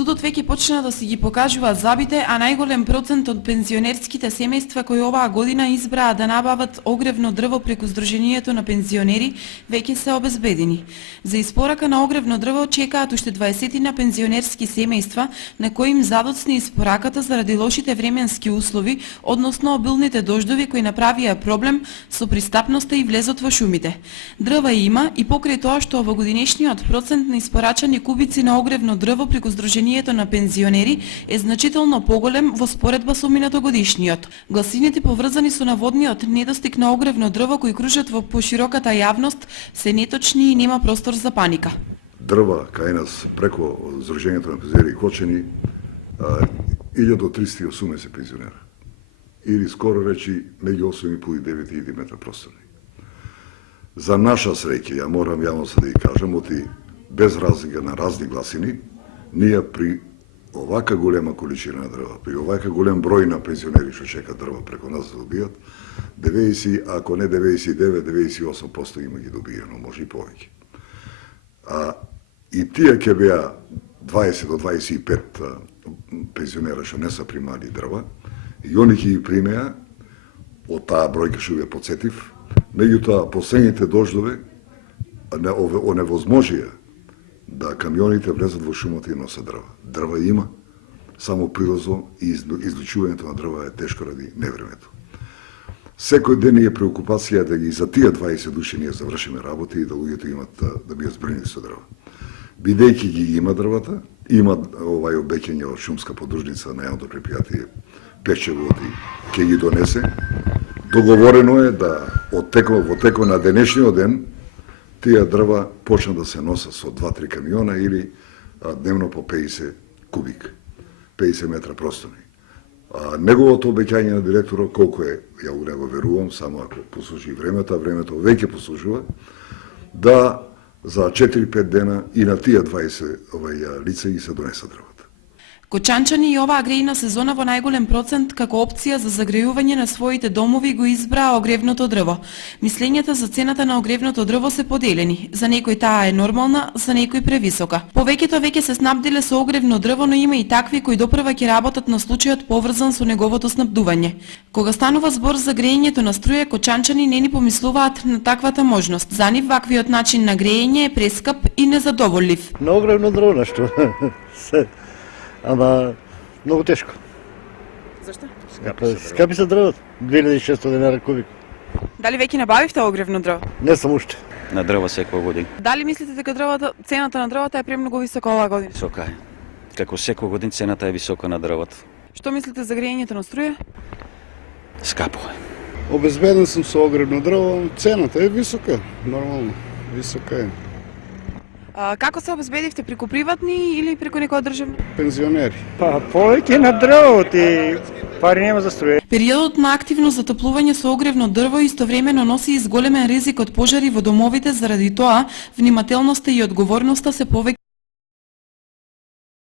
Студот веќе почна да си ги покажува забите, а најголем процент од пензионерските семејства кои оваа година избраа да набават огревно дрво преку Сдруженијето на пензионери веќе се обезбедени. За испорака на огревно дрво чекаат уште 20 на пензионерски семејства на кои им задоцни испораката заради лошите временски услови, односно обилните дождови кои направија проблем со пристапноста и влезот во шумите. Дрва има и покрај тоа што овогодинешниот процент на испорачани кубици на огревно дрво преку Сдруженијето на пензионери е значително поголем во споредба со минатогодишниот. Гласините поврзани со наводниот недостиг на огревно дрво кои кружат во пошироката јавност се неточни и нема простор за паника. Дрва кај нас преку Сдруженијето на пензионери Кочени 1380 пензионера. Или скоро речи меѓу 8,5 и 9,000 метра просторни. За наша среќа, ја морам јавно да ја кажам, оти без разлика на разни гласини, ние при овака голема количина дрва, при овака голем број на пензионери што чекат дрва преку нас да добијат, 90, ако не 99-98% има ги добиено, може и повеќе. И тие ќе беа 20 до 25 пензионера што не са примали дрва, и они ќе ги примеа, од таа бројка што ја подсетив, меѓутоа последните дождови оневозможија да камионите влезат во шумата и носат дрва. Дрва има, само прилазо и излучувањето на дрва е тешко ради невремето. Секој ден е преокупација да ги за тие 20 души ние завршиме работа и да луѓето имат да бидат збринати со дрва. Бидејќи ги има дрвата, има овај обеќање од шумска подружница на јавното предпријатие Пешчевот и ќе ги донесе. Договорено е да во текот на денешниот ден тие дрва почнат да се носат со 2-3 камиона или дневно по 50 кубик, 50 метра просторни. Неговото обеќање на директорот колку е, ја го него верувам, само ако послужи времето, а времето веќе послужува, да за 4-5 дена и на тие 20 лица ги се донесат дрвата. Кочанчани и оваа грејна сезона во најголем процент како опција за загрејување на своите домови го избраа огревното дрво. Мислењата за цената на огревното дрво се поделени. За некој таа е нормална, за некој превисока. Повеќето веќе се снабдиле со огревно дрво, но има и такви кои допрва ќе работат на случајот поврзан со неговото снабдување. Кога станува збор за грејењето на струја, кочанчани не ни помислуваат на таквата можност. За нив ваквиот начин на грејење е прескап и незадоволлив. На огревно дрво нешто. Ама многу тешко. Зашто? Скапи се дрвото. 2600 денара кубик. Дали веќе набавивте огревно дрво? Не сам уште. На дрва секоја година. Дали мислите дека цената на дрвата е премногу висока оваа година? Висока е. Како секоја година цената е висока на дрвото. Што мислите за грејењето на струја? Скапо е. Обезбеден сум со огревно дрво, цената е висока, нормално, висока е. Како се обезбедивте, преку приватни или преку некоја државна? Пензионери. Повеќе на дрвото и пари нема за струја. Периодот на активно затоплување со огревно дрво истовремено носи и зголемен ризик од пожари во домовите, заради тоа внимателноста и одговорноста се повеќе